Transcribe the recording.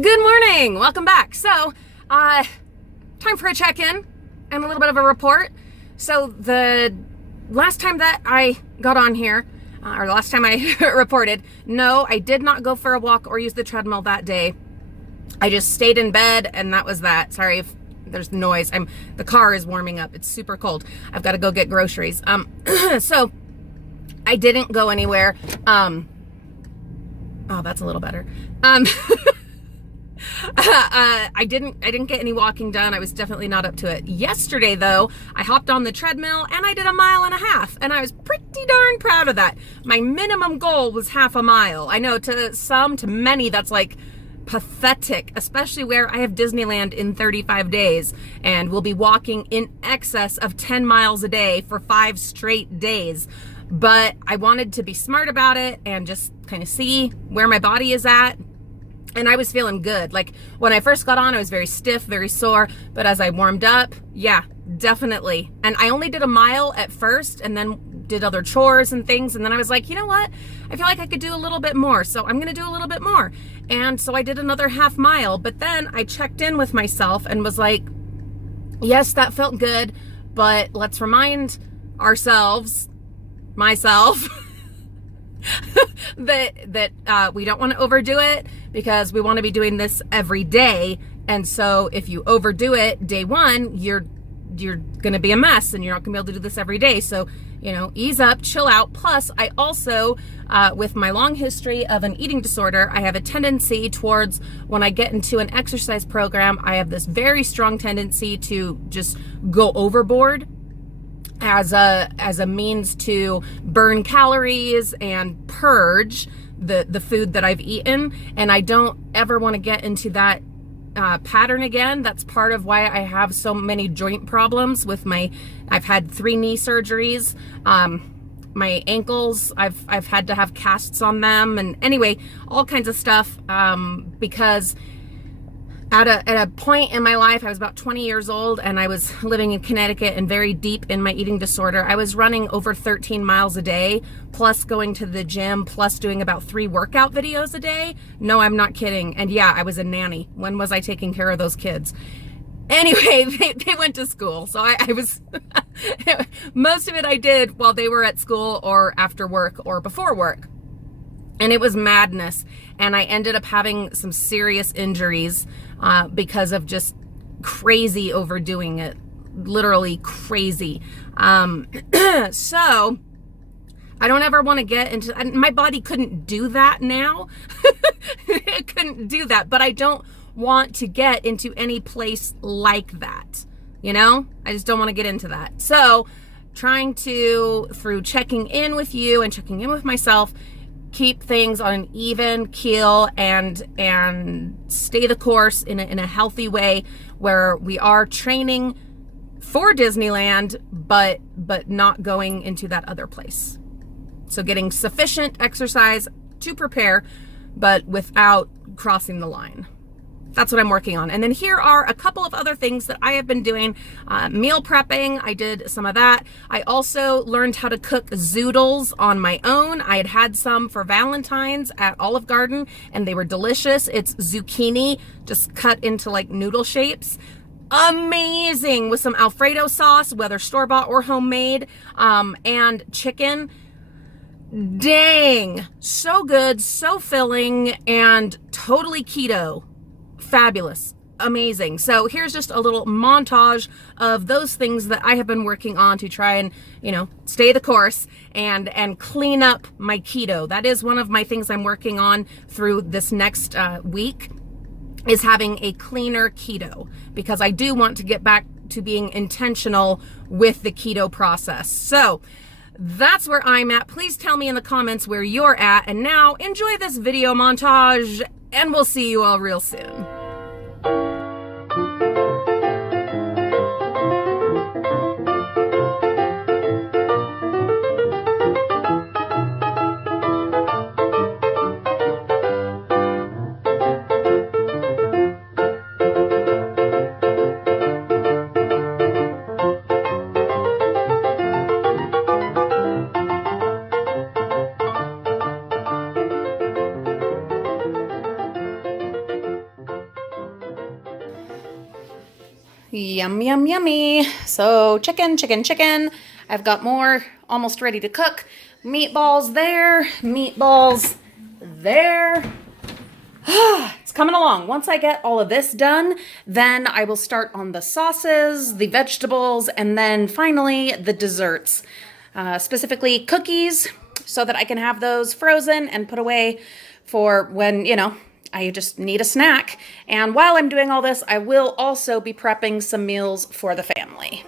Good morning. Welcome back. So, time for a check-in and a little bit of a report. So the last time that I got on here, or the last time I reported, no, I did not go for a walk or use the treadmill that day. I just stayed in bed and that was that. Sorry if there's noise. The car is warming up. It's super cold. I've got to go get groceries. So I didn't go anywhere. Oh, that's a little better. I didn't get any walking done. I was definitely not up to it. Yesterday, though, I hopped on the treadmill and I did 1.5 miles, and I was pretty darn proud of that. My minimum goal was half a mile. I know to many, that's like pathetic, especially where I have Disneyland in 35 days and we'll be walking in excess of 10 miles a day for 5 straight days. But I wanted to be smart about it and just kind of see where my body is at. And I was feeling good. Like when I first got on, I was very stiff, very sore. But as I warmed up, yeah, definitely. And I only did 1 mile at first and then did other chores and things. And then I was like, you know what? I feel like I could do a little bit more. So I'm going to do a little bit more. And so I did another half mile. But then I checked in with myself and was like, yes, that felt good. But let's remind ourselves, myself, that we don't want to overdo it because we want to be doing this every day. And so if you overdo it day one, you're going to be a mess and you're not going to be able to do this every day. So, ease up, chill out. Plus, I also, with my long history of an eating disorder, I have a tendency towards when I get into an exercise program, I have this very strong tendency to just go overboard as a means to burn calories and purge the food that I've eaten. And I don't ever want to get into that pattern again. That's part of why I have so many joint problems with I've had 3 knee surgeries. My ankles, I've had to have casts on them, and anyway, all kinds of stuff, because at a point in my life, I was about 20 years old and I was living in Connecticut and very deep in my eating disorder. I was running over 13 miles a day, plus going to the gym, plus doing about 3 workout videos a day. No, I'm not kidding. And yeah, I was a nanny. When was I taking care of those kids? Anyway, they went to school. So I was, most of it I did while they were at school or after work or before work. And it was madness. And I ended up having some serious injuries because of just crazy overdoing it. Literally crazy. So I don't ever want to get into, my body couldn't do that now. It couldn't do that. But I don't want to get into any place like that. I just don't want to get into that. So trying to, through checking in with you and checking in with myself, keep things on an even keel and stay the course in a healthy way where we are training for Disneyland, but not going into that other place. So getting sufficient exercise to prepare, but without crossing the line. That's what I'm working on. And then here are a couple of other things that I have been doing. Meal prepping, I did some of that. I also learned how to cook zoodles on my own. I had some for Valentine's at Olive Garden and they were delicious. It's zucchini just cut into like noodle shapes. Amazing, with some Alfredo sauce, whether store-bought or homemade, and chicken. Dang, so good, so filling, and totally keto. Fabulous. Amazing. So here's just a little montage of those things that I have been working on to try and, stay the course and clean up my keto. That is one of my things I'm working on through this next week, is having a cleaner keto, because I do want to get back to being intentional with the keto process. So that's where I'm at. Please tell me in the comments where you're at. And now enjoy this video montage and we'll see you all real soon. Yum, yum, yummy. So chicken, chicken, chicken. I've got more almost ready to cook. Meatballs there, meatballs there. It's coming along. Once I get all of this done, then I will start on the sauces, the vegetables, and then finally the desserts. Specifically cookies, so that I can have those frozen and put away for when, I just need a snack. And while I'm doing all this, I will also be prepping some meals for the family.